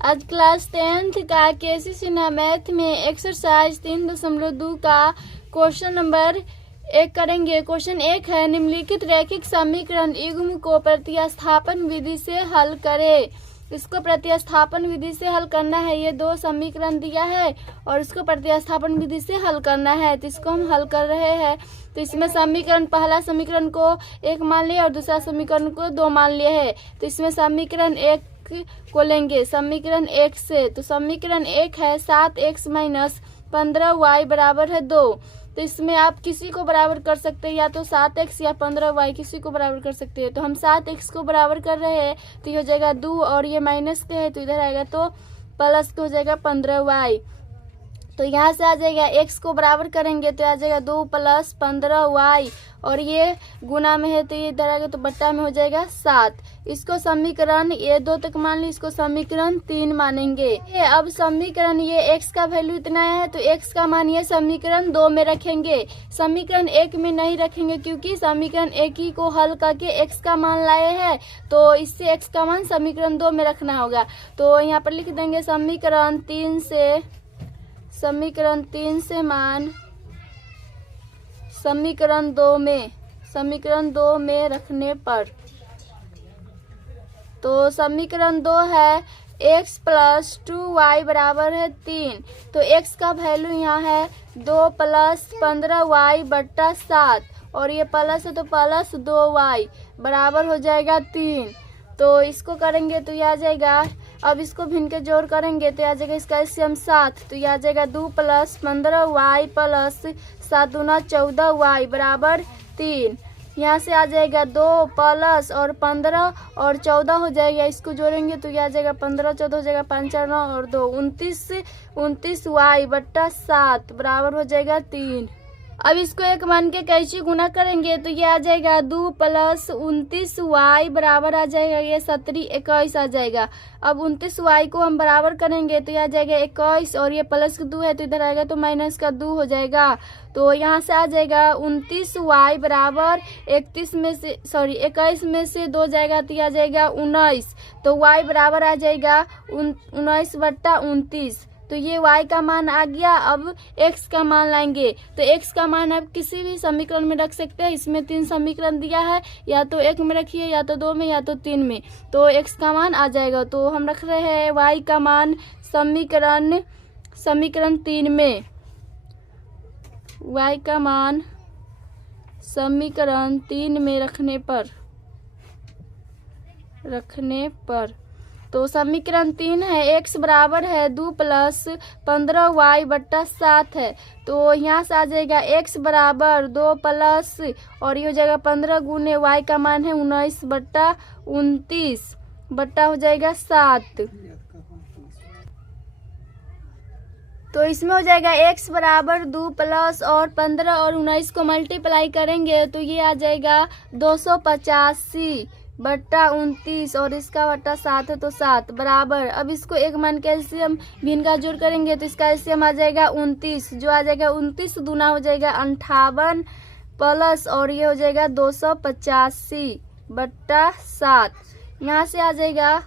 आज class 10th का केसी Sinha math में एक्सरसाइज 3.2 का क्वेश्चन नंबर 1 करेंगे। क्वेश्चन 1 है, निम्नलिखित रैखिक समीकरण युग्म को प्रतिस्थापन विधि से हल करें। इसको प्रतिस्थापन विधि से हल करना है। ये दो समीकरण दिया है और इसको प्रतिस्थापन विधि से हल करना है, तो इसको हम हल कर रहे हैं। तो इसमें समीकरण, पहला समीकरण को 1 मान लिया और दूसरा समीकरण को 2 मान लिया है। तो इसमें समीकरण 1 को लेंगे समीकरण 1 से। तो समीकरण 1 है 7x - 15y बराबर है 2। तो इसमें आप किसी को बराबर कर सकते हैं, या तो 7x या 15y, किसी को बराबर कर सकते हैं। तो हम 7x को बराबर कर रहे हैं, तो ये हो जाएगा 2 और ये माइनस के है तो इधर आएगा तो प्लस के हो जाएगा 15y। तो यहाँ से आ जाएगा x को बराबर करेंगे तो आ जाएगा 2 + 15y और ये गुना में है तो ये इधर आएगा तो बट्टा में हो जाएगा 7। इसको समीकरण ये 2 तक मान ली, इसको समीकरण 3 मानेंगे। अब समीकरण ये x का वैल्यू इतना है तो x का मान ये समीकरण 2 में रखेंगे, समीकरण 1 में नहीं रखेंगे, क्योंकि समीकरण 1 ही को हल करके x का मान लाए हैं। तो इससे x का मान समीकरण 2 में रखना होगा। तो यहाँ पर लिख देंगे समीकरण 3 से मान समीकरण 2 में रखने पर, तो समीकरण 2 है x + 2y बराबर है 3। तो x का वैल्यू यहाँ है 2 + 15y बट्टा 7 और ये प्लस है तो प्लस 2y बराबर हो जाएगा 3। तो इसको करेंगे तो ये आ जाएगा, अब इसको भिन्न के जोड़ करेंगे तो आ जाएगा इसका एलसीएम 7। तो ये आ जाएगा 2 + 15y + 7 दूना 14y बराबर 3। यहाँ से आ जाएगा 2 प्लस और 15 और 14 हो जाएगा, इसको जोड़ेंगे तो ये आ जाएगा 15 14 हो जाएगा 5 4 9 और 2 29y बट्टा 7 बराबर हो जाएगा 3। अब इसको 1 मान के कैसे गुना करेंगे तो ये आ जाएगा 2 + 29y बराबर आ जाएगा ये 17 21 आ जाएगा। अब 29y को हम बराबर करेंगे तो ये आ जाएगा 21 और ये प्लस का 2 है तो इधर आएगा तो माइनस का 2 हो जाएगा। तो यहाँ से आ जाएगा 29y बराबर 21 में से 2 जाएगा तो ये आ जाएगा 19। तो y बराबर आ जाएगा 19 बट्टा 29। तो ये y का मान आ गया। अब x का मान लाएंगे तो x का मान आप किसी भी समीकरण में रख सकते हैं। इसमें 3 समीकरण दिया है, या तो 1 में रखिए, या तो 2 में, या तो 3 में। तो x का मान आ जाएगा। तो हम रख रहे हैं y का मान समीकरण 3 में, y का मान समीकरण 3 में रखने पर तो समीकरण 3 है x बराबर है 2 + 15y बट्टा 7 है। तो यहाँ से आ जाएगा x बराबर 2 प्लस और ये हो जाएगा 15 गुने y का मान है 19 बट्टा 29 बट्टा हो जाएगा 7। तो इसमें हो जाएगा x बराबर 2 प्लस और 15 और 19 को मल्टीप्लाई करेंगे तो ये आ जाएगा 285 बट्टा 29 और इसका बट्टा 7 है तो 7 बराबर। अब इसको 1 मान के एलसीएम भिन्न का जोड़ करेंगे तो इसका एलसीएम आ जाएगा 29, जो आ जाएगा 29 दूना हो जाएगा 58 प्लस और ये हो जाएगा 285 बट्टा 7। यहाँ से आ जाएगा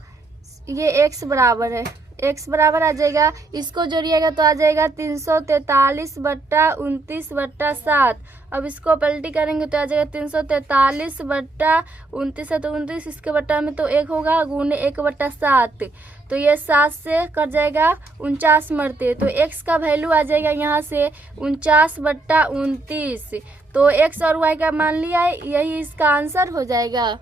ये x बराबर है, x बराबर आ जाएगा, इसको जोड़िएगा तो आ जाएगा 343 बट्टा 29 बट्टा 7। अब इसको पलटी करेंगे तो आ जाएगा 343 बट्टा 29 है तो 29, इसके बट्टा में तो 1 होगा गुने 1 बट्टा 7। तो ये 7 से कट जाएगा 49 मरते, तो x का वैल्यू आ जाएगा यहाँ से 49 बट्टा 29। तो x और y का मान लिया है, यही इसका आंसर हो जाएगा।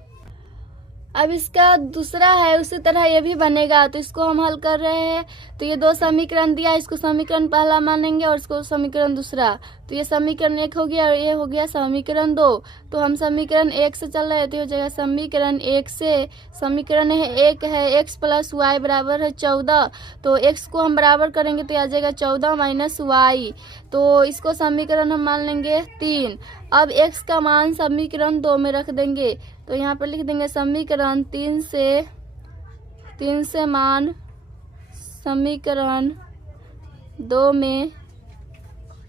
अब इसका दूसरा है, उसी तरह ये भी बनेगा। तो इसको हम हल कर रहे हैं तो ये 2 समीकरण दिया, इसको समीकरण पहला मानेंगे और इसको समीकरण दूसरा। तो ये समीकरण 1 हो गया और ये हो गया समीकरण 2। तो हम समीकरण 1 से चल रहे थे, हो जाएगा समीकरण 1 से, समीकरण है 1 है x + y बराबर है 14। तो x को हम बराबर करेंगे तो आ जाएगा 14 - y। तो इसको समीकरण हम मान लेंगे 3। अब x का मान समीकरण 2 में रख देंगे तो यहाँ पर लिख देंगे समीकरण 3 से मान समीकरण 2 में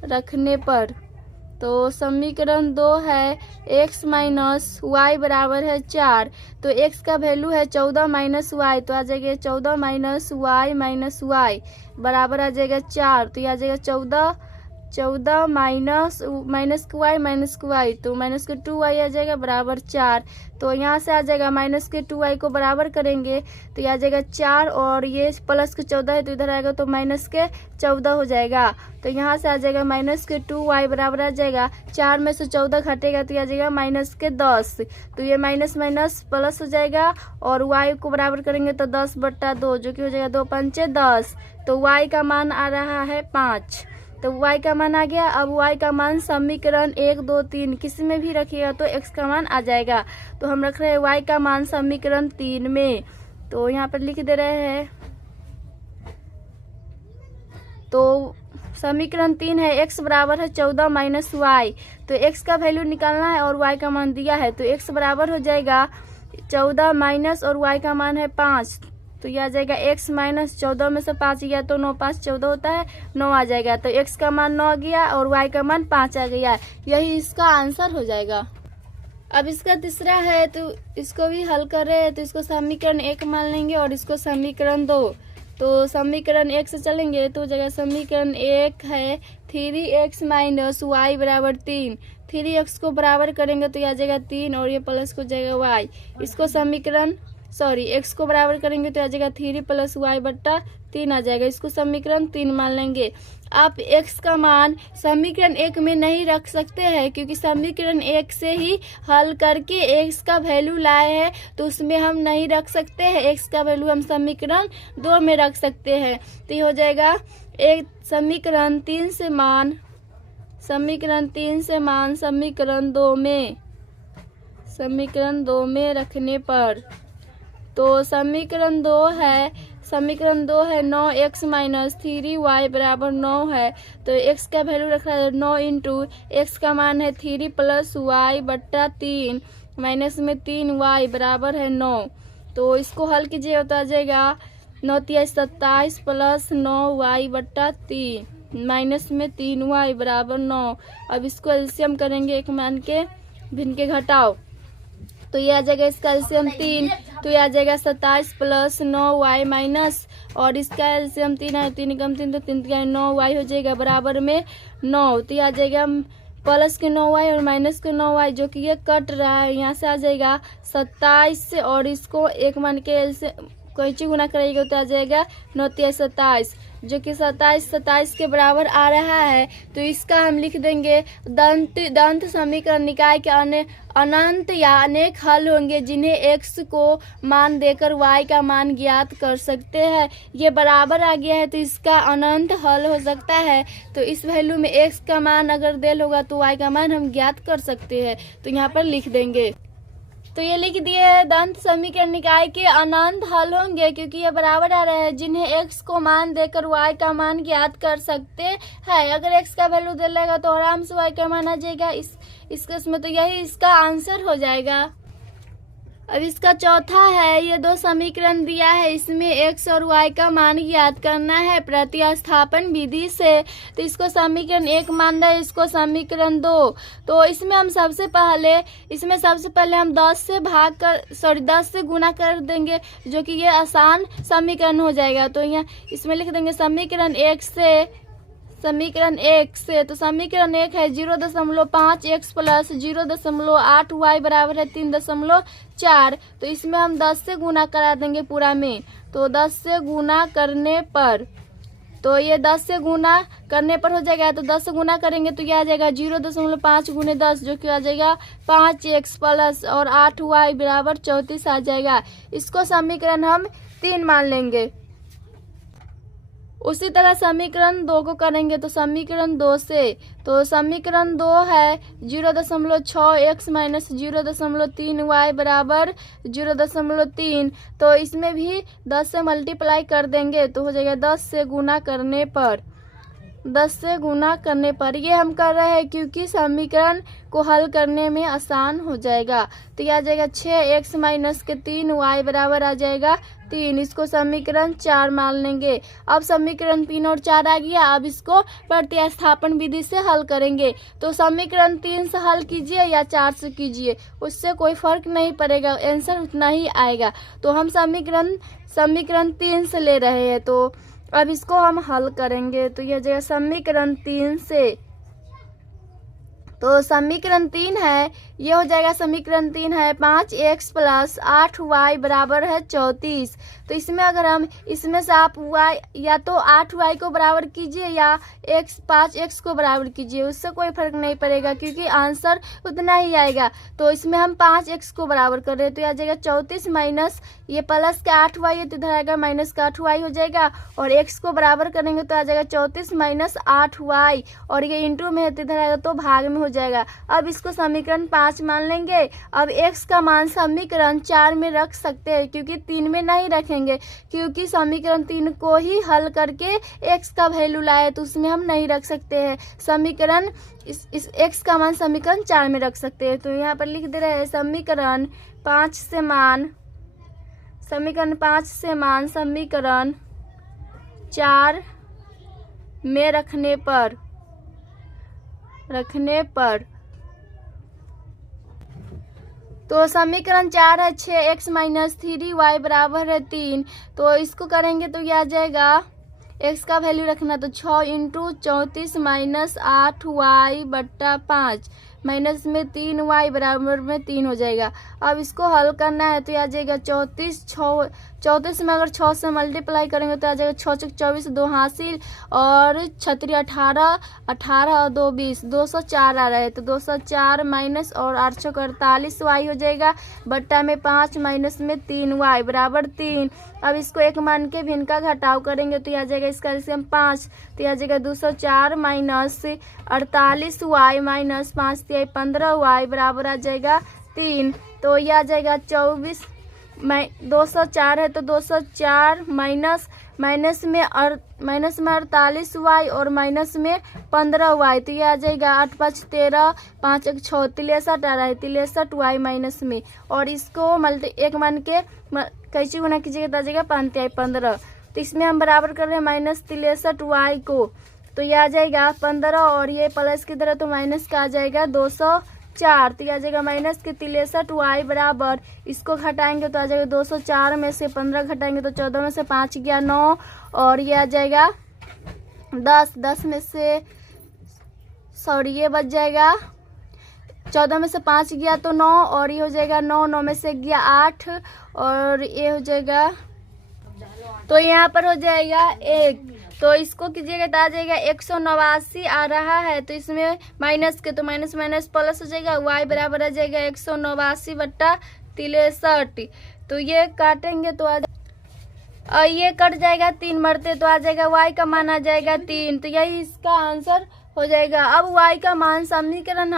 रखने पर तो समीकरण 2 है x माइनस वाई बराबर है 4। तो x का वैल्यू है 14 माइनस वाई, तो आ जाएगा 14 माइनस वाई बराबर आ जाएगा 4। तो ये आ जाएगा 14 माइनस के वाई, तो माइनस के 2y आ जाएगा बराबर 4। तो यहाँ से आ जाएगा माइनस के 2y को बराबर करेंगे तो ये आ जाएगा 4, और ये प्लस के 14 है तो इधर आएगा तो माइनस के 14 हो जाएगा। तो यहाँ से आ जाएगा माइनस के 2y बराबर आ जाएगा 4 में से 14 घटेगा तो ये आ जाएगा माइनस के 10। तो ये माइनस माइनस प्लस हो जाएगा और y को बराबर करेंगे तो 10/2 जो कि हो जाएगा 2 पंचे 10। तो y का मान आ रहा है 5। तो y का मान आ गया। अब y का मान समीकरण 1 2 3 किसी में भी रखिएगा तो x का मान आ जाएगा। तो हम रख रहे हैं y का मान समीकरण 3 में, तो यहाँ पर लिख दे रहे हैं। तो समीकरण 3 है x बराबर है 14 माइनस वाई। तो x का वैल्यू निकालना है और y का मान दिया है, तो x बराबर हो जाएगा 14 माइनस और y का मान है 5। तो यह आ जाएगा x माइनस 14 में से 5 गया तो 9 5 14 होता है, 9 आ जाएगा। तो x का मान 9 आ गया और y का मान 5 आ गया। यही इसका आंसर हो जाएगा। अब इसका तीसरा है तो इसको भी हल करें। तो इसको समीकरण 1 मान लेंगे और इसको समीकरण 2। तो समीकरण 1 से चलेंगे तो जगह समीकरण 1 है 3x माइनस वाई बराबर 3। 3x को बराबर करेंगे तो यह आ जाएगा 3 और ये प्लस को जाएगा y। इसको x को बराबर करेंगे तो आ जाएगा 3 + y/3 आ जाएगा। इसको समीकरण 3 मान लेंगे। आप x का मान समीकरण 1 में नहीं रख सकते हैं क्योंकि समीकरण 1 से ही हल करके x का वैल्यू लाए हैं, तो उसमें हम नहीं रख सकते हैं। x का वैल्यू हम समीकरण 2 में रख सकते हैं। तो ये हो जाएगा समीकरण 3 से मान समीकरण 2 में रखने पर। तो समीकरण 2 है 9x माइनस 3y बराबर 9 है। तो x का वैल्यू रखा है 9 इंटू x का मान है 3 + y/3 माइनस में 3y बराबर है 9। तो इसको हल कीजिएगा तो आ जाएगा 9 × 27 + 9y/3 माइनस में 3y बराबर 9। अब इसको एलसीएम करेंगे एक मान के भिन्न के घटाओ तो ये आ जाएगा इसका एलसीएम 3। तो ये आ जाएगा 27 + 9y माइनस, और इसका एलसीएम 3 है, 3 कम 3 तो 3 9y हो जाएगा बराबर में 9। तो ये आ जाएगा प्लस के 9y और माइनस के 9y जो कि ये कट रहा है, यहाँ से आ जाएगा 27 और इसको एक मान के एलसीएम कैंची गुना करेगा तो आ जाएगा 9 × 27 जो कि 27 के बराबर आ रहा है। तो इसका हम लिख देंगे दंत समीकरण निकाय के अनंत या अनेक हल होंगे जिन्हें x को मान देकर y का मान ज्ञात कर सकते हैं। ये बराबर आ गया है तो इसका अनंत हल हो सकता है। तो इस वैल्यू में x का मान अगर देल होगा तो y का मान हम ज्ञात कर सकते हैं। तो यहाँ पर लिख देंगे। तो ये लिख दिए दंत समीकरण निकाय के अनंत हल होंगे क्योंकि ये बराबर आ रहे हैं जिन्हें x को मान देकर y का मान ज्ञात कर सकते हैं। अगर x का वैल्यू दे लेगा तो आराम से y का मान आ जाएगा इस केस में। तो यही इसका आंसर हो जाएगा। अब इसका चौथा है, ये 2 समीकरण दिया है, इसमें x और y का मान ज्ञात करना है प्रतिस्थापन विधि से। तो इसको समीकरण 1 मान रहे, इसको समीकरण 2। तो इसमें सबसे पहले हम 10 से गुना कर देंगे जो कि ये आसान समीकरण हो जाएगा। तो यहाँ इसमें लिख देंगे समीकरण 1 से। तो समीकरण 1 है 0.5x + 0.8y बराबर है 3.4। तो इसमें हम 10 से गुना करा देंगे पूरा में। तो 10 से गुना करने पर तो ये 10 से गुना करने पर हो जाएगा। तो 10 से गुना करेंगे तो ये आ जाएगा 0.5 × 10 जो कि आ जाएगा 5x + और 8y बराबर 34 आ जाएगा। इसको समीकरण हम 3 मान लेंगे। उसी तरह समीकरण 2 को करेंगे तो समीकरण 2 से। तो समीकरण 2 है 0.6x माइनस 0.3y बराबर 0.3। तो इसमें भी 10 से मल्टीप्लाई कर देंगे तो हो जाएगा 10 से गुना करने पर। 10 से गुना करने पर। ये हम कर रहे हैं क्योंकि समीकरण को हल करने में आसान हो जाएगा। तो यह आ जाएगा 6x माइनस के 3y बराबर आ जाएगा 3। इसको समीकरण 4 मान लेंगे। अब समीकरण 3 और 4 आ गया। अब इसको प्रतिस्थापन विधि से हल करेंगे। तो समीकरण 3 से हल कीजिए या 4 से कीजिए, उससे कोई फर्क नहीं पड़ेगा, आंसर उतना ही आएगा। तो हम समीकरण 3 से ले रहे हैं, तो अब इसको हम हल करेंगे। तो यह जाएगा समीकरण 3 से, तो समीकरण 3 है, ये हो जाएगा समीकरण 3 है 5x प्लस 8y बराबर है 34। तो इसमें अगर हम इसमें से आप y या तो 8y को बराबर कीजिए या 5x को बराबर कीजिए, उससे कोई फर्क नहीं पड़ेगा क्योंकि आंसर उतना ही आएगा। तो इसमें हम 5x को बराबर कर रहे हैं, तो आ जाएगा 34 माइनस ये प्लस का 8y है तो इधर आएगा माइनस का 8y हो जाएगा, और x को बराबर करेंगे तो आ जाएगा 34 माइनस 8y, और ये इंटू में है तो इधर आएगा तो भाग में हो जाएगा। अब इसको समीकरण 5 मान लेंगे। अब x का मान समीकरण 4 में रख सकते हैं क्योंकि 3 में नहीं रखेंगे, क्योंकि समीकरण 3 को ही हल करके x का वैल्यू लाए तो उसमें हम नहीं रख सकते हैं। समीकरण इस x का मान समीकरण 4 में रख सकते हैं। तो यहाँ पर लिख दे रहे हैं समीकरण 5 से मान समीकरण 4 में रखने पर तो समीकरण 4 है 6x माइनस 3y बराबर है 3। तो इसको करेंगे तो यह आ जाएगा, x का वैल्यू रखना तो 6 इंटू 34 माइनस 8y बट्टा 5 माइनस में 3y बराबर में 3 हो जाएगा। अब इसको हल करना है तो आ जाएगा 34 में अगर 6 से मल्टीप्लाई करेंगे तो आ जाएगा 6 × 24 2 हासिल और 36 18 और 2 20 204 आ रहा है। तो 204 माइनस और 8 × 48 y हो जाएगा बट्टा में 5 माइनस में 3y बराबर 3। अब इसको एक मान के भिन्न का घटाव करेंगे तो आ जाएगा इसका एलसीएम 5, तो आ जाएगा 204 माइनस 48y माइनस 5 15y बराबर आ जाएगा 3। तो यह आ जाएगा 24 204 है तो 204 माइनस में 48y और माइनस में 15y, तो ये आ जाएगा 8 5 13 5 1 6 63 आ रहा है 63y माइनस में, और इसको एक मान के कैसे गुना कीजिएगा तो आ जाएगा 5 × 15। तो इसमें हम बराबर कर रहे हैं माइनस 63y को, तो ये आ जाएगा 15 और ये प्लस की तरह तो माइनस का आ जाएगा 204। तो ये आ जाएगा माइनस के 63y बराबर, इसको घटाएंगे तो आ जाएगा 204 में से 15 घटाएंगे तो 14 में से 5 गया 9, और ये आ जाएगा 10 में से ये बच जाएगा 14 में से 5 गया तो 9, और ये हो जाएगा 9 में से गया 8 और ये हो जाएगा, तो यहाँ पर हो जाएगा 1। तो इसको कीजिएगा तो आ जाएगा 189 आ रहा है, तो इसमें माइनस के तो माइनस प्लस हो जाएगा, y बराबर आ जाएगा 189 बट्टा 63। तो ये काटेंगे तो ये कट जाएगा 3 मरते तो आ जाएगा y का मान आ जाएगा 3। तो यही इसका आंसर हो जाएगा। अब y का मान समीकरण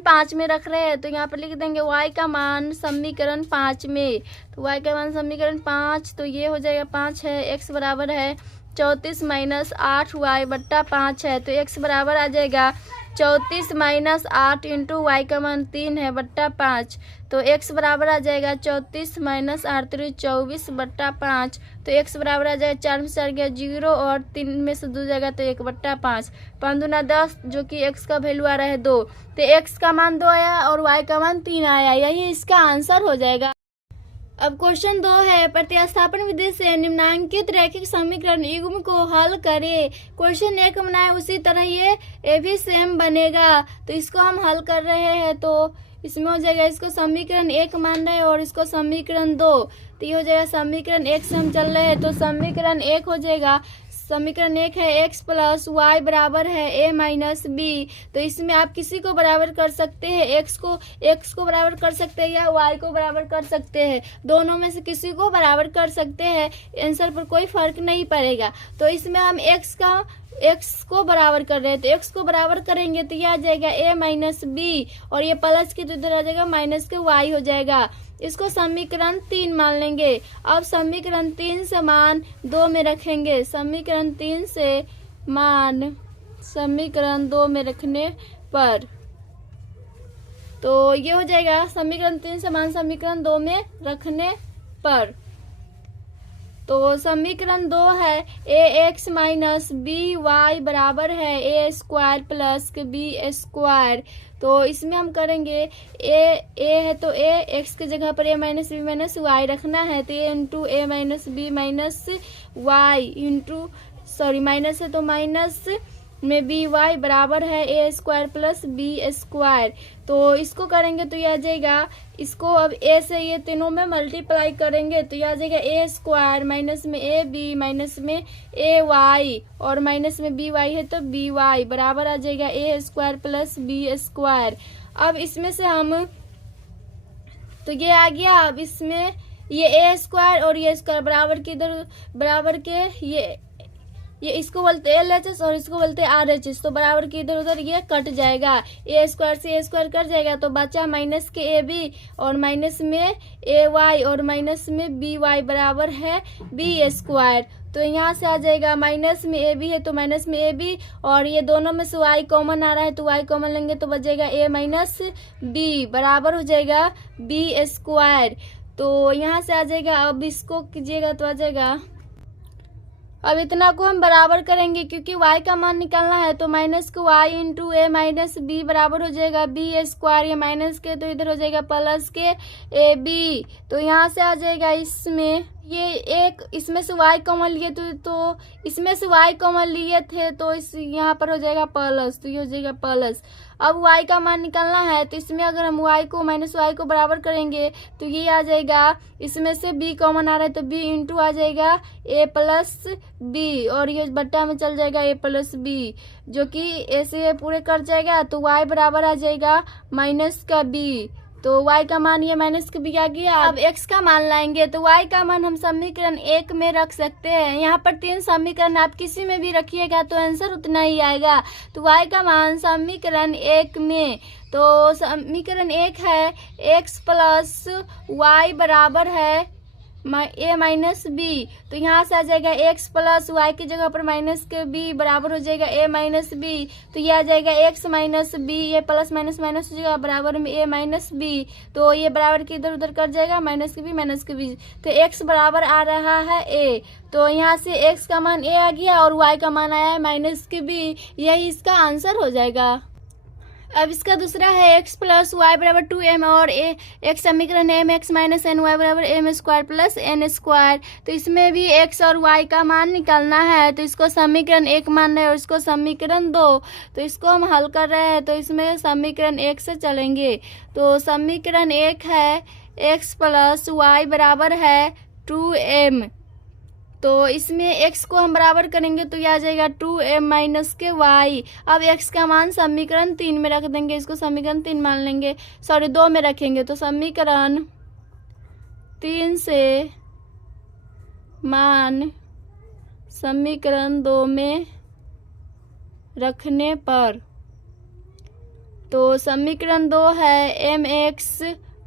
5 में रख रहे हैं, तो यहाँ पर लिख देंगे y का मान समीकरण 5 में। तो y का मान समीकरण 5, तो ये हो जाएगा 5 है, x बराबर है 34 माइनस 8y बट्टा 5 है, तो x बराबर आ जाएगा 34 माइनस 8 इंटू वाई का मान 3 है बट्टा 5, तो x बराबर आ जाएगा 34 माइनस 8 24 बट्टा 5, तो x बराबर आ जाएगा 4 में से 4 गया 0 और 3 में से 2 जाएगा तो 1 बट्टा 5, 5 दूना 10 जो कि x का वैल्यू आ रहा है 2, तो x का मान 2 आया और y का मान 3 आया, यही इसका आंसर हो जाएगा। अब क्वेश्चन 2 है, प्रतिस्थापन विधि से निम्नांकित रैखिक समीकरण युग्म को हल करें। क्वेश्चन 1 बनाए उसी तरह ये भी सेम बनेगा, तो इसको हम हल कर रहे हैं। तो इसमें हो जाएगा, इसको समीकरण 1 मान रहे हैं और इसको समीकरण 2, तो ये हो जाएगा समीकरण 1 से हम चल रहे हैं, तो समीकरण 1 हो जाएगा, समीकरण 1 है x प्लस वाई बराबर है a माइनस बी, तो इसमें आप किसी को बराबर कर सकते हैं, x को बराबर कर सकते हैं या y को बराबर कर सकते हैं, दोनों में से किसी को बराबर कर सकते हैं, आंसर पर कोई फर्क नहीं पड़ेगा। तो इसमें हम x को बराबर कर रहे हैं, तो x को बराबर करेंगे तो ये आ जाएगा a माइनस बी और ये प्लस की तो इधर आ जाएगा माइनस के y हो जाएगा। इसको समीकरण 3 मान लेंगे। अब समीकरण 3 से मान 2 में रखेंगे, समीकरण 3 से मान समीकरण 2 में रखने पर। तो ये हो जाएगा समीकरण 3 से मान समीकरण 2 में रखने पर। तो समीकरण 2 है ए एक्स माइनस बी वाई बराबर है A square plus B square. तो इसमें हम करेंगे ए है तो ए एक्स की जगह पर A minus B minus Y रखना है, तो A into A minus B minus Y into minus है तो माइनस में बी वाई बराबर है A square plus B square. तो इसको करेंगे तो यह आ जाएगा, इसको अब ए से ये तीनों में मल्टीप्लाई करेंगे तो यह आ जाएगा ए स्क्वायर माइनस में ए बी माइनस में ए वाई और माइनस में बी वाई है तो बी वाई बराबर आ जाएगा A square plus B square. अब इसमें से हम तो ये आ गया। अब इसमें ये ए स्क्वायर और ये स्क्वायर बराबर के इधर बराबर के ये इसको बोलते एल एच एस और इसको बोलते आर एच एस, तो बराबर के इधर उधर ये कट जाएगा, ए स्क्वायर से ए स्क्वायर कट जाएगा तो बचा माइनस के ए बी और माइनस में ए वाई और माइनस में बी वाई बराबर है बी स्क्वायर। तो यहाँ से आ जाएगा माइनस में ए बी है तो माइनस में ए बी और ये दोनों में से वाई कॉमन आ रहा है तो वाई कॉमन लेंगे तो बचेगा ए माइनस बी बराबर हो जाएगा बी स्क्वायर। तो यहाँ से आ जाएगा, अब इसको कीजिएगा तो आ जाएगा, अब इतना को हम बराबर करेंगे क्योंकि y का मान निकालना है तो माइनस को y into A minus B बराबर हो जाएगा बी स्क्वायर, ये माइनस के तो इधर हो जाएगा प्लस के ए बी। तो यहाँ से आ जाएगा इसमें ये एक इसमें से y कॉमन लिए तो इसमें से y कॉमन लिए थे तो इस यहाँ पर हो जाएगा प्लस, तो ये हो जाएगा प्लस। अब y का मान निकालना है तो इसमें अगर हम y को माइनस y को बराबर करेंगे तो ये आ जाएगा, इसमें से b कॉमन आ रहा है तो b इंटू आ जाएगा a प्लस b और ये बट्टा में चल जाएगा a प्लस b जो कि ऐसे पूरे कट जाएगा तो y बराबर आ जाएगा माइनस का b। तो y का मान ये माइनस का भी आ गया। अब x का मान लाएंगे तो y का मान हम समीकरण 1 में रख सकते हैं। यहाँ पर 3 समीकरण आप किसी में भी रखिएगा तो आंसर उतना ही आएगा। तो y का मान समीकरण 1 में, तो समीकरण 1 है x प्लस वाई बराबर है ए माइनस बी। तो यहाँ से आ जाएगा x प्लस वाई की जगह पर माइनस के b बराबर हो जाएगा ए माइनस बी। तो ये आ जाएगा x माइनस बी, ये प्लस माइनस माइनस हो जाएगा बराबर में ए माइनस बी। तो ये बराबर के इधर उधर कट जाएगा माइनस के बी तो x बराबर आ रहा है a। तो यहाँ से x का मान a आ गया और y का मान आया है माइनस के b, यही इसका आंसर हो जाएगा। अब इसका दूसरा है x प्लस वाई बराबर 2m और एक समीकरण m x माइनस एन वाई बराबर m square plus n square. तो इसमें भी x और y का मान निकालना है तो इसको समीकरण 1 मान रहे हैं और इसको समीकरण 2। तो इसको हम हल कर रहे हैं तो इसमें समीकरण 1 से चलेंगे। तो समीकरण 1 है x प्लस वाई बराबर है 2m। तो इसमें x को हम बराबर करेंगे तो यह आ जाएगा 2m माइनस के y। अब x का मान समीकरण 3 में रख देंगे, इसको समीकरण 3 मान लेंगे, 2 में रखेंगे। तो समीकरण 3 से मान समीकरण 2 में रखने पर। तो समीकरण 2 है mx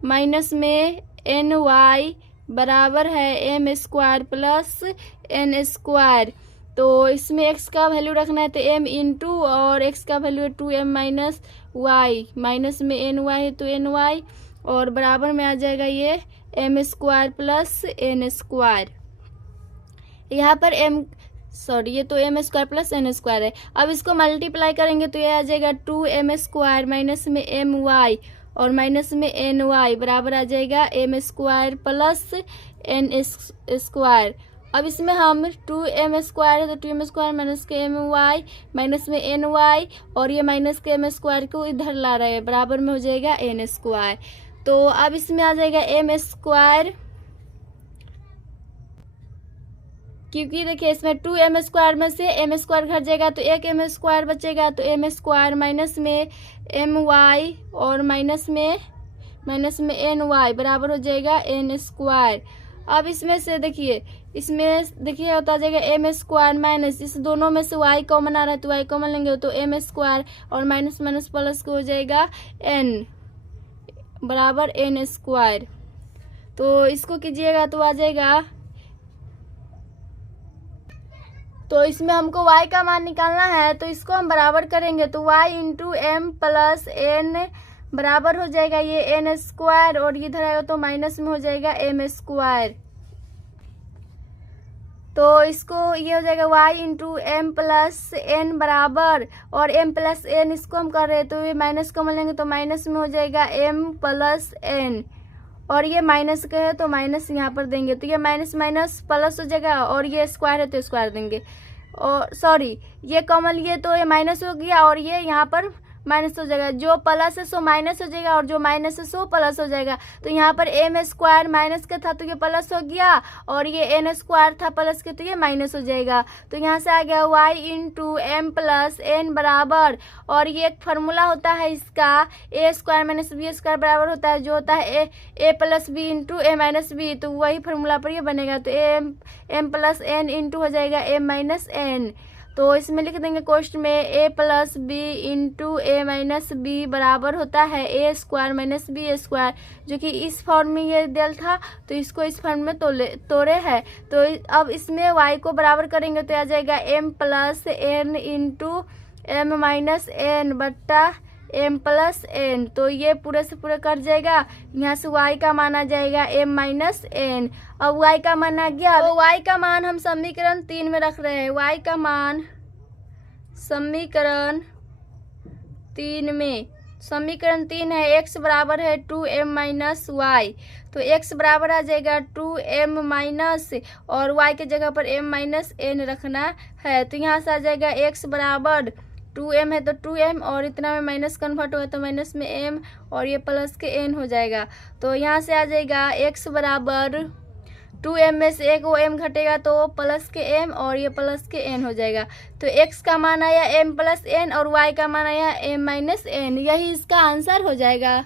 माइनस में ny बराबर है m square plus n square. तो इसमें x का वैल्यू रखना है तो m इंटू और x का वैल्यू है 2m माइनस y, माइनस में ny है तो ny और बराबर में आ जाएगा ये m square plus n square. यहाँ पर ये तो m square plus n square है। अब इसको मल्टीप्लाई करेंगे तो ये आ जाएगा 2m स्क्वायर माइनस में my और माइनस में एन वाई बराबर आ जाएगा m square plus n square. अब इसमें हम 2m स्क्वायर है तो 2m स्क्वायर माइनस के m वाई माइनस में n वाई और ये माइनस के m स्क्वायर को इधर ला रहे हैं, बराबर में हो जाएगा n स्क्वायर। तो अब इसमें आ जाएगा m स्क्वायर, क्योंकि देखिए इसमें 2m स्क्वायर में से m स्क्वायर घट जाएगा तो एक m स्क्वायर बचेगा तो m स्क्वायर माइनस में m वाई और माइनस में n वाई बराबर हो जाएगा n स्क्वायर। अब इसमें से देखिए होता जाएगा m स्क्वायर माइनस, इस दोनों में से y कॉमन आ रहा है तो y कॉमन लेंगे तो m स्क्वायर और माइनस माइनस प्लस को हो जाएगा n बराबर n स्क्वायर। तो इसको कीजिएगा तो आ जाएगा तो इसमें हमको y का मान निकालना है, तो इसको हम बराबर करेंगे तो y into M plus N बराबर हो जाएगा ये एन स्क्वायर, और इधर आएगा तो माइनस में हो जाएगा एम स्क्वायर। तो इसको ये हो जाएगा y into M plus N बराबर, और m प्लस एन इसको हम कर रहे हैं तो ये माइनस को मिलेंगे तो माइनस में हो जाएगा m प्लस एन, और ये माइनस का है तो माइनस यहाँ पर देंगे तो ये माइनस माइनस प्लस हो जाएगा, और ये स्क्वायर है तो स्क्वायर देंगे, और सॉरी ये कॉमन लिए तो ये माइनस हो गया और ये यहाँ पर माइनस हो जाएगा, जो प्लस है सो माइनस हो जाएगा और जो माइनस है सो प्लस हो जाएगा। तो यहाँ पर एम स्क्वायर माइनस का था तो ये प्लस हो गया, और ये एन स्क्वायर था प्लस के तो ये माइनस हो जाएगा। तो यहाँ से आ गया Y into M plus N बराबर, और ये एक फार्मूला होता है इसका A square minus B square बराबर होता है जो होता है A plus B into A minus B, तो वही फार्मूला पर ये बनेगा। तो एम प्लस एन इंटू हो जाएगा एम माइनस एन। तो इसमें लिख देंगे क्वेश्चन में ए plus B into A minus B बराबर होता है A square minus B square, जो कि इस फॉर्म में ये दिया था तो इसको इस फॉर्म में तोड़े है। तो अब इसमें y को बराबर करेंगे तो आ जाएगा m plus N into M minus N बट्टा m प्लस एन। तो ये पूरे से पूरे कट जाएगा, यहाँ से y का मान आ जाएगा m माइनस एन। अब y का मान आ गया, तो y का मान हम समीकरण 3 में रख रहे हैं। y का मान समीकरण 3 में, समीकरण 3 है x बराबर है 2m माइनस वाई, तो x बराबर आ जाएगा 2m माइनस और y के जगह पर m माइनस एन रखना है। तो यहाँ से आ जाएगा x बराबर 2m है तो 2m, और इतना में माइनस कन्वर्ट हुआ तो माइनस में m, और ये प्लस के n हो जाएगा। तो यहाँ से आ जाएगा x बराबर 2m में से एक वो m घटेगा तो प्लस के m, और ये प्लस के n हो जाएगा। तो x का मान आया m प्लस n और y का मान आया m माइनस n, यही इसका आंसर हो जाएगा।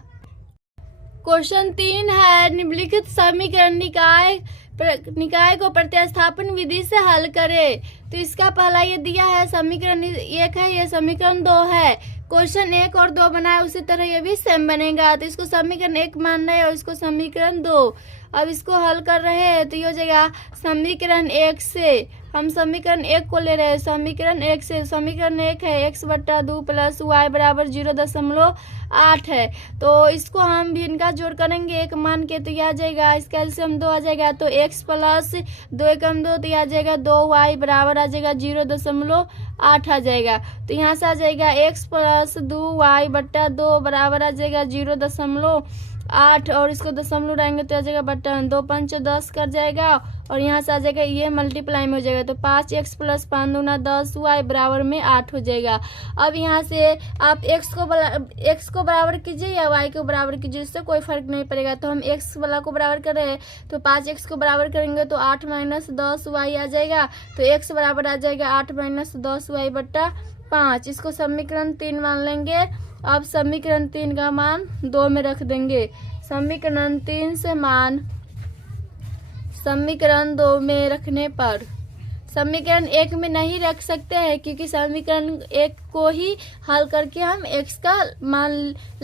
क्वेश्चन 3 है निम्नलिखित समीकरण निकाय को प्रतिस्थापन विधि से हल करें। तो इसका पहला ये दिया है समीकरण 1 है, ये समीकरण 2 है। क्वेश्चन 1 और 2 बनाए उसी तरह ये भी सेम बनेगा। तो इसको समीकरण 1 मान रहे हैं और इसको समीकरण 2। अब इसको हल कर रहे हैं तो ये हो जाएगा समीकरण 1 से, हम समीकरण 1 को ले रहे हैं। समीकरण 1 से, समीकरण 1 है x बट्टा 2 प्लस वाई बराबर 0.8 है। तो इसको हम भी इनका जोड़ करेंगे एक मान के तो यह आ जाएगा, इसका एलसीएम 2 आ जाएगा तो x प्लस 2 एकम 2 तो यह आ जाएगा 2y बराबर आ जाएगा 0.8 आ जाएगा। तो यहाँ से आ जाएगा x प्लस 2y बट्टा 2 बराबर आ जाएगा 0.8, और इसको दशमलव रहेंगे तो आ जाएगा बट्टा 2 5 10 कर जाएगा, और यहाँ से आ जाएगा ये मल्टीप्लाई में हो जाएगा तो 5x प्लस 5 दूना 10y बराबर में 8 हो जाएगा। अब यहाँ से आप x को बराबर कीजिए या y को बराबर कीजिए, इससे कोई फर्क नहीं पड़ेगा। तो हम x वाला को बराबर कर रहे हैं तो 5x को बराबर करेंगे तो 8 माइनस 10y आ जाएगा, तो x बराबर आ जाएगा 8 माइनस 10y बट्टा 5। इसको समीकरण 3 मान लेंगे। अब समीकरण 3 का मान 2 में रख देंगे। समीकरण 3 से मान समीकरण 2 में रखने पर, समीकरण 1 में नहीं रख सकते हैं क्योंकि समीकरण 1 को ही हल करके हम x का मान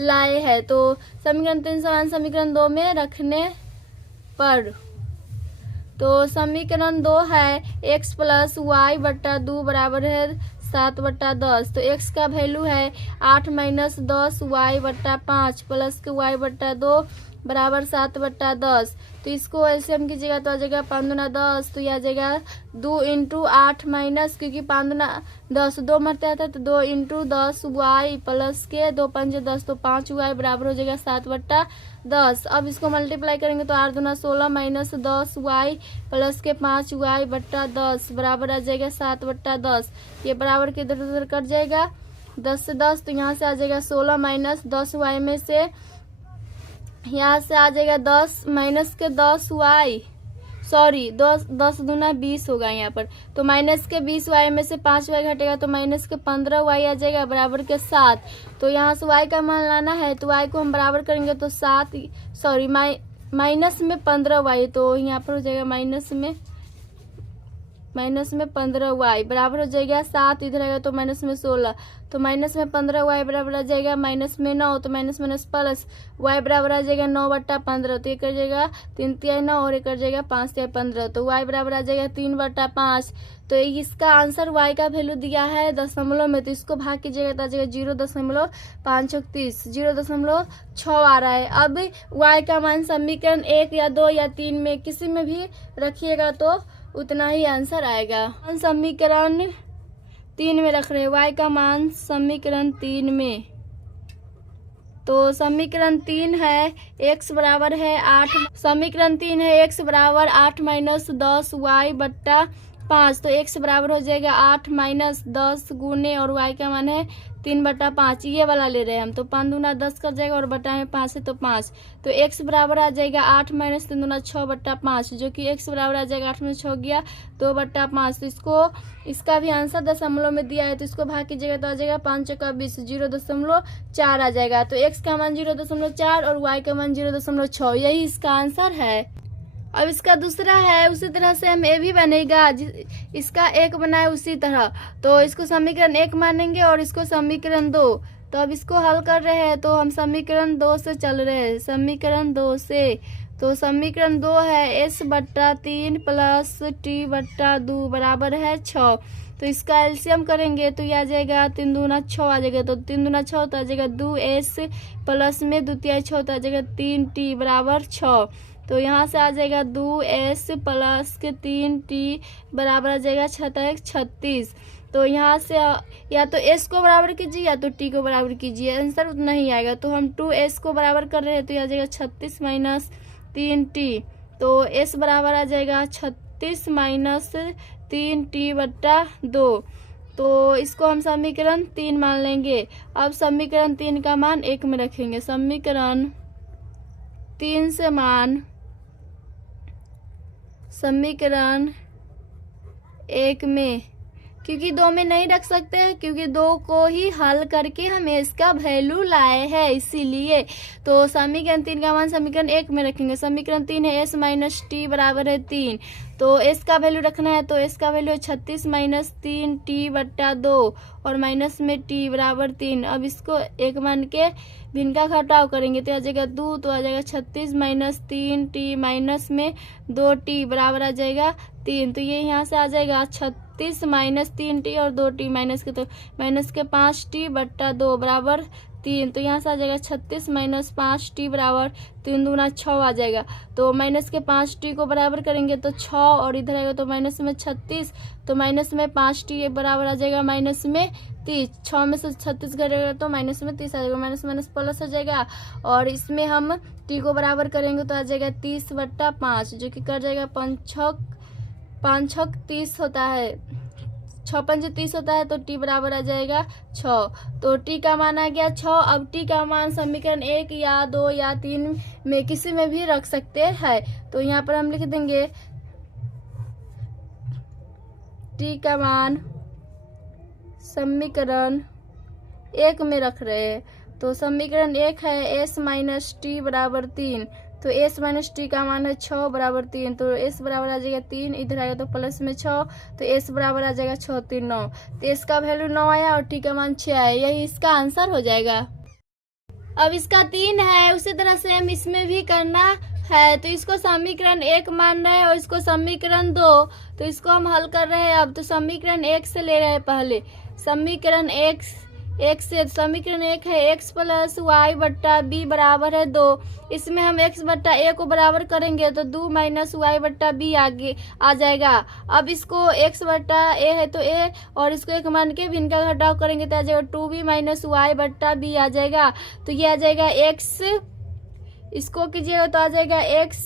लाए हैं। तो समीकरण 3 से मान समीकरण 2 में रखने पर, तो समीकरण 2 है x प्लस वाई बट्टा 2 बराबर है 7 बट्टा 10। तो x का वैल्यू है 8 माइनस 10 वाई बट्टा 5 प्लस के वाई बट्टा 2 बराबर 7 बट्टा 10। तो इसको एलसीएम कीजिएगा तो आ जाएगा 5 दूना 10, तो यह आ जाएगा 2 इंटू 8 माइनस, क्योंकि 5 दूना 10 2 मरते आता है तो 2 इंटू 10 वाई प्लस के 2 5 10 तो 5 वाई बराबर हो जाएगा 7 बट्टा 10। अब इसको मल्टीप्लाई करेंगे तो 8 दूना 16 माइनस 10 वाई प्लस के 5 वाई बट्टा 10 बराबर आ जाएगा 7 बट्टा 10। ये बराबर के इधर उधर कट जाएगा 10 से 10, तो यहाँ से आ जाएगा 16 माइनस 10 वाई में से यहाँ से आ जाएगा 10 माइनस के 10 वाई, सॉरी 10 दूना 20 होगा यहाँ पर, तो माइनस के 20 वाई में से 5 वाई घटेगा तो माइनस के 15 वाई आ जाएगा बराबर के 7। तो यहाँ से वाई का मान लाना है तो वाई को हम बराबर करेंगे तो 7 सॉरी माइनस में 15 वाई, तो यहाँ पर हो जाएगा माइनस में माइनस में 15y बराबर हो जाएगा 7, इधर आएगा तो माइनस में 16, तो माइनस में 15y बराबर आ जाएगा माइनस में 9, तो माइनस माइनस प्लस y बराबर आ जाएगा 9/15, तो ये कर जाएगा 3 तिहाई 9 और ये कर जाएगा 5 तिहाई 15, तो y बराबर आ जाएगा 3/5। तो इसका आंसर y का वैल्यू दिया है दशमलव में, तो इसको भाग कीजिएगा तो आ जाएगा 0.530, 0.6 आ रहा है। अब y का मान समीकरण 1 या 2 या 3 में किसी में भी रखिएगा तो उतना ही आंसर आएगा। समीकरण 3 में रख रहे हैं y का मान समीकरण 3 में, तो समीकरण 3 है x बराबर है 8, समीकरण 3 है x बराबर 8 माइनस 10y/5, तो x बराबर हो जाएगा 8 माइनस 10 गुने और y का मान है 3/5, ये वाला ले रहे हैं हम, तो 5 दूना 10 कर जाएगा और बटा में 5 है तो 5, तो x बराबर आ जाएगा 8 माइनस 3 दूना 6/5, जो कि x बराबर आ जाएगा 8 में 6 गया 2/5, तो इसका भी आंसर दशमलव में दिया है, तो इसको भाग कीजिएगा तो आ जाएगा 5 चौका 20, 0.4 आ जाएगा। तो x का मान 0.4 और y का मान 0.6, यही इसका आंसर है। अब इसका दूसरा है, उसी तरह से हम ए भी बनेगा, इसका एक बनाए उसी तरह, तो इसको समीकरण 1 मानेंगे और इसको समीकरण 2, तो अब इसको हल कर रहे हैं तो हम समीकरण 2 से चल रहे हैं, समीकरण 2 से, तो समीकरण 2 है s/3 प्लस t/2 बराबर है 6, तो इसका एलसीएम करेंगे तो ये आ जाएगा 3 दूना 6 आ जाएगा, तो 3 दूना 6 तो आ जाएगा 2s प्लस में 2 तिहाई 6 तो आ जाएगा 3t बराबर 6, तो यहाँ से आ जाएगा 2s प्लस के 3t बराबर आ जाएगा 36, तो यहाँ से या तो s को बराबर कीजिए या तो t को बराबर कीजिए, आंसर उतना ही आएगा, तो हम 2s को बराबर कर रहे हैं तो यह आ जाएगा 36 माइनस 3t, तो s बराबर आ जाएगा 36 माइनस 3t/2, तो इसको हम समीकरण 3 मान लेंगे। अब समीकरण 3 का मान 1 में रखेंगे, समीकरण 3 से मान समीकरण 1 में, क्योंकि 2 में नहीं रख सकते हैं क्योंकि 2 को ही हल करके हम इसका वैल्यू लाए हैं, इसीलिए तो समीकरण 3 का मान समीकरण 1 में रखेंगे। समीकरण 3 है s माइनस टी बराबर है 3, तो s का वैल्यू रखना है तो s का वैल्यू है 36 माइनस 3t/2 और माइनस में t बराबर 3। अब इसको 1 मान के भिन्न का घटाव करेंगे तो आ जाएगा 2, तो आ जाएगा 36 माइनस 3t माइनस में 2t बराबर आ जाएगा 3, तो ये यहाँ से आ जाएगा 36 माइनस 3t और 2t माइनस के, तो माइनस के 5t/2 बराबर 3, तो यहाँ से आ जाएगा 36 माइनस 5t बराबर 3 दूना 6 आ जाएगा, तो माइनस के 5t को बराबर करेंगे तो 6 और इधर आएगा तो माइनस में 36, तो माइनस में 5t बराबर आ जाएगा माइनस में 30, 6 में से 36 करेगा तो माइनस में 30 आ जाएगा, माइनस माइनस प्लस हो जाएगा और इसमें हम t को बराबर करेंगे तो आ जाएगा 30/5, जो कि कर जाएगा 5 छक 30 होता है, 6 पंजे 30 होता है, तो t बराबर आ जाएगा 6, तो t का मान आ गया 6। अब t का मान समीकरण 1 या 2 या 3 में किसी में भी रख सकते हैं, तो यहाँ पर हम लिख देंगे t का मान समीकरण 1 में रख रहे हैं, तो समीकरण 1 है s माइनस टी बराबर 3, तो s माइनस टी का मान है 6 बराबर 3, तो s बराबर आ जाएगा 3, इधर आएगा तो प्लस में 6, तो s बराबर आ जाएगा 6 3 9, तो s का वैल्यू 9 आया और t का मान 6 आया, यही इसका आंसर हो जाएगा। अब इसका 3 है, उसी तरह से हम इसमें भी करना है, तो इसको समीकरण 1 मान रहे हैं और इसको समीकरण 2, तो इसको हम हल कर रहे हैं। अब तो समीकरण 1 से ले रहे हैं, पहले समीकरण 1 से, समीकरण 1 है x प्लस वाई बट्टा बी बराबर है 2, इसमें हम x बट्टा a को बराबर करेंगे तो 2 माइनस वाई बट्टा बी आगे आ जाएगा। अब इसको x बट्टा a है तो a और इसको 1 मान के भिन्न का घटाव करेंगे तो आ जाएगा 2b माइनस वाई बट्टा बी आ जाएगा, तो ये आ जाएगा x, इसको कीजिएगा तो आ जाएगा x,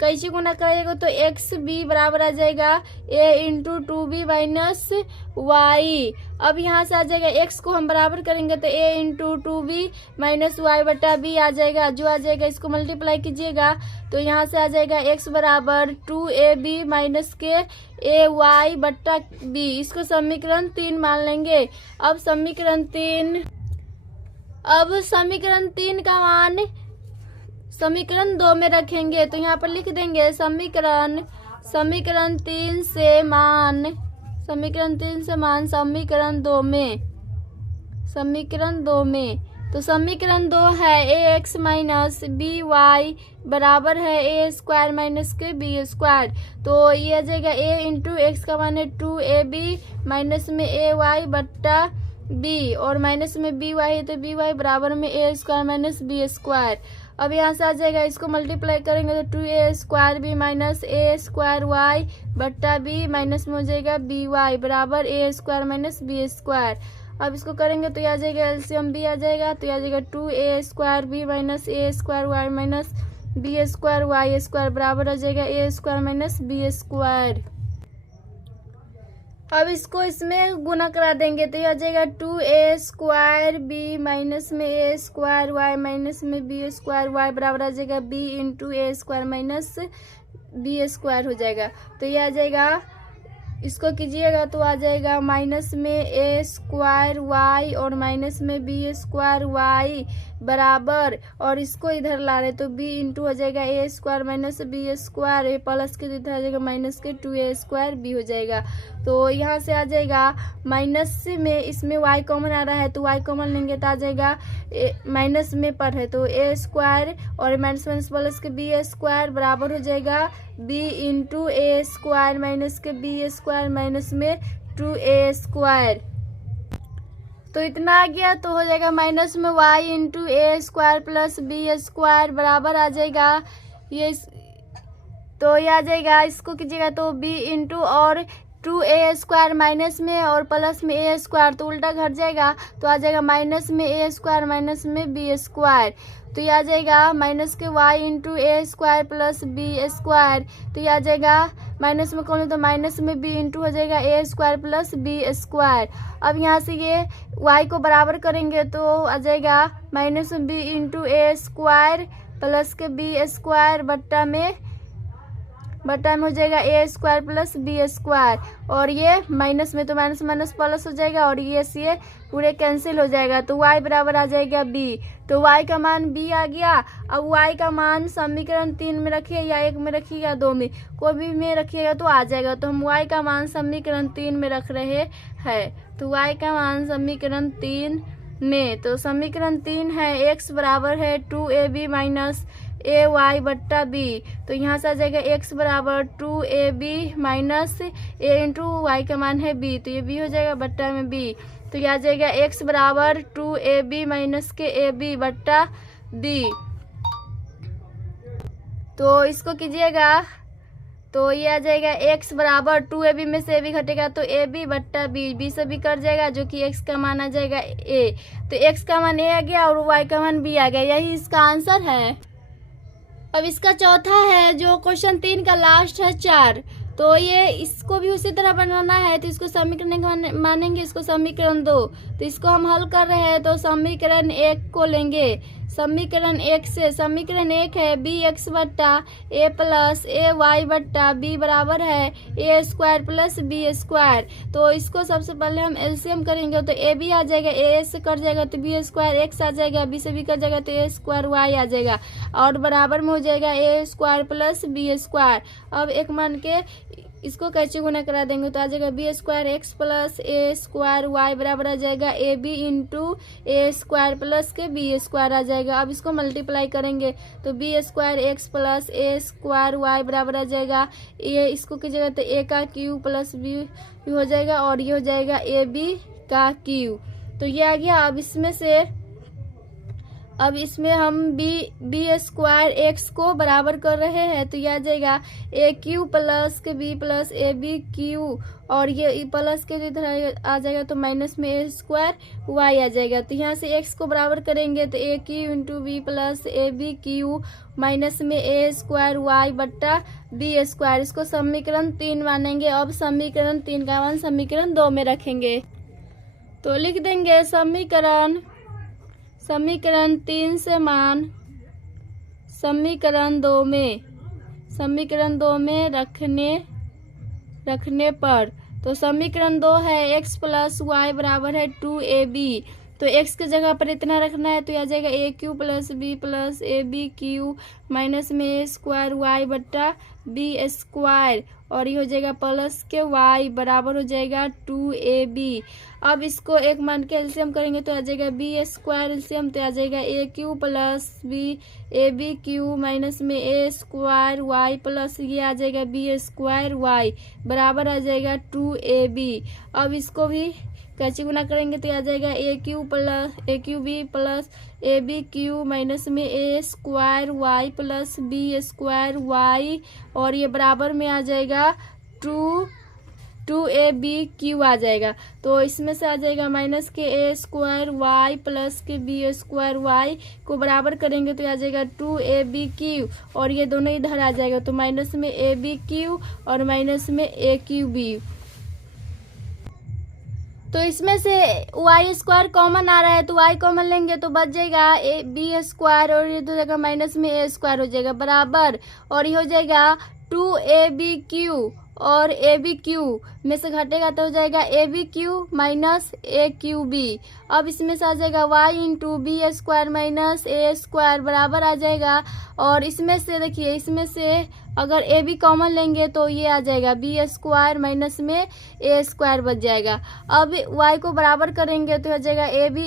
कैसे गुना करेगा तो एक्स बी बराबर आ जाएगा a into 2b minus Y. अब यहाँ से आ जाएगा x को हम बराबर करेंगे तो a into 2b minus Y बटा बी आ जाएगा, जो आ जाएगा इसको मल्टीप्लाई कीजिएगा तो यहाँ से आ जाएगा x बराबर 2ab माइनस के a वाई बट्टा बी, इसको समीकरण 3 मान लेंगे। अब समीकरण 3 का मान समीकरण 2 में रखेंगे, तो यहाँ पर लिख देंगे समीकरण 3 से मान समीकरण 2 में तो समीकरण 2 है ax माइनस बी वाई बराबर है ए स्क्वायर माइनस के बी स्क्वायर। तो ये आ जाएगा a इंटू एक्स का मान है 2ab माइनस में ए वाई बट्टा बी और माइनस में बी वाई है तो बी वाई बराबर में A square minus B square. अब यहाँ से आ जाएगा, इसको मल्टीप्लाई करेंगे तो 2a स्क्वायर बी माइनस ए स्क्वायर वाई बट्टा बी माइनस में हो जाएगा बी वाई बराबर ए स्क्वायर माइनस बी स्क्वायर। अब इसको करेंगे तो ये आ जाएगा एलसीएम बी आ जाएगा, तो ये आ जाएगा 2a स्क्वायर बी माइनस ए square Y minus B square Y square बराबर आ जाएगा A square minus B square. अब इसको इसमें गुना करा देंगे तो ये आ जाएगा 2a स्क्वायर बी माइनस में ए स्क्वायर वाई माइनस में बी स्क्वायर वाई बराबर आ जाएगा b into a square minus B square हो जाएगा। तो ये आ जाएगा, इसको कीजिएगा तो आ जाएगा माइनस में ए स्क्वायर वाई और माइनस में बी स्क्वायर वाई बराबर, और इसको इधर ला रहे तो b इंटू हो जाएगा A square minus B square plus के इधर आ जाएगा माइनस के 2a स्क्वायर बी हो जाएगा। तो यहाँ से आ जाएगा माइनस में इसमें y कॉमन आ रहा है तो y कॉमन लेंगे तो आ जाएगा माइनस में पर है तो a स्क्वायर और माइनस माइनस प्लस के b स्क्वायर बराबर हो जाएगा b into a square minus के b स्क्वायर माइनस में 2a स्क्वायर। तो इतना आ गया तो हो जाएगा माइनस में y into a square plus B square बराबर आ जाएगा ये, तो ये आ जाएगा, इसको कीजिएगा तो b इंटू और 2a स्क्वायर माइनस में और प्लस में a स्क्वायर तो उल्टा घट जाएगा तो आ जाएगा माइनस में a स्क्वायर माइनस में b स्क्वायर। तो ये आ जाएगा माइनस के y into a square plus B square, तो ये आ जाएगा माइनस में कौन तो माइनस में b इंटू हो जाएगा A square plus B square. अब यहाँ से ये y को बराबर करेंगे तो आ जाएगा माइनस में b into a square plus k b square बट्टा में हो जाएगा A square plus B square, और ये माइनस में तो माइनस माइनस प्लस हो जाएगा और ये पूरे कैंसिल हो जाएगा तो y बराबर आ जाएगा b। तो y का मान b आ गया। अब y का मान समीकरण 3 में रखिए या 1 में रखिए या 2 में, कोई भी में रखिएगा तो आ जाएगा। तो हम y का मान समीकरण 3 में रख रहे हैं, तो y का मान समीकरण 3 में, तो समीकरण 3 है x बराबर है 2ab माइनस ए वाई बट्टा बी, तो यहाँ से आ जाएगा x बराबर 2ab माइनस ए इंटू वाई का मान है b, तो ये b हो जाएगा बट्टा में b, तो ये आ जाएगा x बराबर 2ab माइनस के ab बट्टा b। तो इसको कीजिएगा तो ये आ जाएगा x बराबर 2ab में से ab घटेगा तो ab बट्टा b से b कट जाएगा जो कि x का मान आ जाएगा a, तो x का मान a आ गया और y का मान b आ गया, यही इसका आंसर है। अब इसका चौथा है जो क्वेश्चन 3 का लास्ट है 4, तो ये इसको भी उसी तरह बनाना है तो इसको समीकरण मानेंगे, इसको समीकरण 2, तो इसको हम हल कर रहे हैं तो समीकरण 1 को लेंगे। समीकरण 1 से समीकरण 1 है बी एक्स बट्टा ए प्लस ए वाई बट्टा बी बराबर है A square plus B square. तो इसको सबसे पहले हम एलसीएम करेंगे तो ए बी आ जाएगा, ए से कट जाएगा तो बी स्क्वायर एक्स आ जाएगा, बी से बी कट जाएगा तो ए स्क्वायर वाई आ जाएगा और बराबर में हो जाएगा A square plus B square. अब एक मान के इसको कैसे गुना करा देंगे तो आ जाएगा b square x plus a square y बराबर आ जाएगा a b into a square plus k b square आ जाएगा। अब इसको मल्टीप्लाई करेंगे तो b square x plus a square y बराबर आ जाएगा ए, इसको कीजिएगा तो ए का क्यू प्लस बी हो जाएगा और ये हो जाएगा ए बी का क्यू, तो ये आ गया। अब इसमें हम बी स्क्वायर एक्स को बराबर कर रहे हैं तो यह आ जाएगा ए Q plus k b plus A B q और ये प्लस के इधर आ जाएगा तो माइनस में ए स्क्वायर वाई आ जाएगा। तो यहाँ से एक्स को बराबर करेंगे तो A Q into B plus A B Q minus में ए स्क्वायर वाई बट्टा बी स्क्वायर, इसको समीकरण 3 मानेंगे। अब समीकरण 3 का मान समीकरण 2 में रखेंगे तो लिख देंगे समीकरण 3 से मान समीकरण 2 में रखने पर, तो समीकरण 2 है x प्लस वाई बराबर है 2ab, तो x की जगह पर इतना रखना है तो आ जाएगा ए Q plus B A B Q minus में ए स्क्वायर वाई बट्टा बी स्क्वायर और ये हो जाएगा प्लस के वाई बराबर हो जाएगा 2ab। अब इसको एक मान के एलसीएम करेंगे तो आ जाएगा बी स्क्वायर एलसीएम तो आ जाएगा ए Q plus B A B Q minus में ए स्क्वायर वाई प्लस ये आ जाएगा बी स्क्वायर वाई बराबर आ जाएगा 2ab। अब इसको भी कैची गुना करेंगे तो आ जाएगा ए Q B plus A B Q minus में A square Y plus B square Y और ये बराबर में आ जाएगा 2ab आ जाएगा। तो इसमें से आ जाएगा माइनस के ए square Y plus k b square Y को बराबर करेंगे तो आ जाएगा 2ab और ये दोनों इधर आ जाएगा तो माइनस में ab और माइनस में aq। तो इसमें से वाई स्क्वायर कॉमन आ रहा है तो वाई कॉमन लेंगे तो बच जाएगा ए बी स्क्वायर और ये हो जाएगा माइनस में ए स्क्वायर हो जाएगा बराबर और ये हो जाएगा 2ab और ab में से घटेगा तो हो जाएगा ab माइनस aq। अब इसमें से आ जाएगा y into B square minus ए स्क्वायर बराबर आ जाएगा और इसमें से देखिए इसमें से अगर ए बी कॉमन लेंगे तो ये आ जाएगा बी स्क्वायर माइनस में ए स्क्वायर बच जाएगा। अब y को बराबर करेंगे तो हो जाएगा a b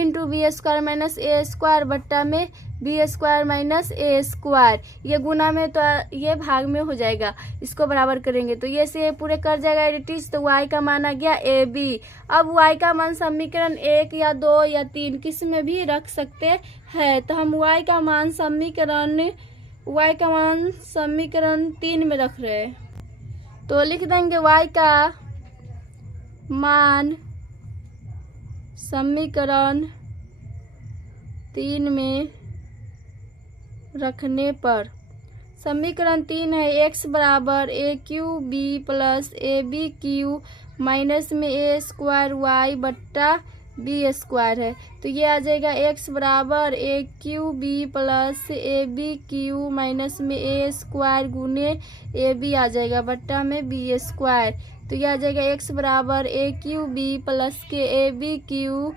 into B square minus A square बट्टा में बी स्क्वायर माइनस ए स्क्वायर ये गुना में तो ये भाग में हो जाएगा। इसको बराबर करेंगे तो ये से पूरे कर जाएगा एडिटिव तो y का मान आ गया ए बी। अब y का मान समीकरण 1 या 2 या 3 किस में भी रख सकते हैं तो हम y का मान समीकरण 3 में रख रहे हैं तो लिख देंगे y का मान समीकरण 3 में रखने पर समीकरण 3 है x बराबर A Q B plus A B Q minus में ए स्क्वायर वाई बट्टा बी स्क्वायर है तो ये आ जाएगा x बराबर A Q B plus A B Q minus में ए स्क्वायर गुने ए बी आ जाएगा बट्टा में बी स्क्वायर तो ये आ जाएगा x बराबर ए क्यू बी प्लस के ए बी क्यू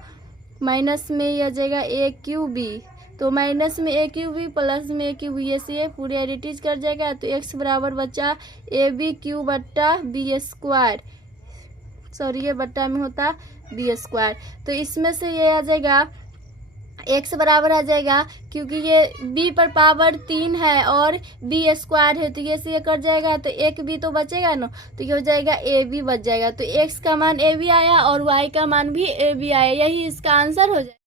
माइनस में ये आ जाएगा ए क्यू बी तो माइनस में ए क्यू बी प्लस में ए क्यू बी ये से पूरे एडिटिव कर जाएगा तो x बराबर बचा ए बी क्यू बट्टा बी स्क्वायर ये बट्टा में होता बी स्क्वायर तो इसमें से ये आ जाएगा x बराबर आ जाएगा क्योंकि ये b पर पावर 3 है और b स्क्वायर है तो ये से ये कट जाएगा तो एक b तो बचेगा ना तो ये हो जाएगा ab बच जाएगा तो x का मान ab आया और y का मान भी ab आया यही इसका आंसर हो जाएगा।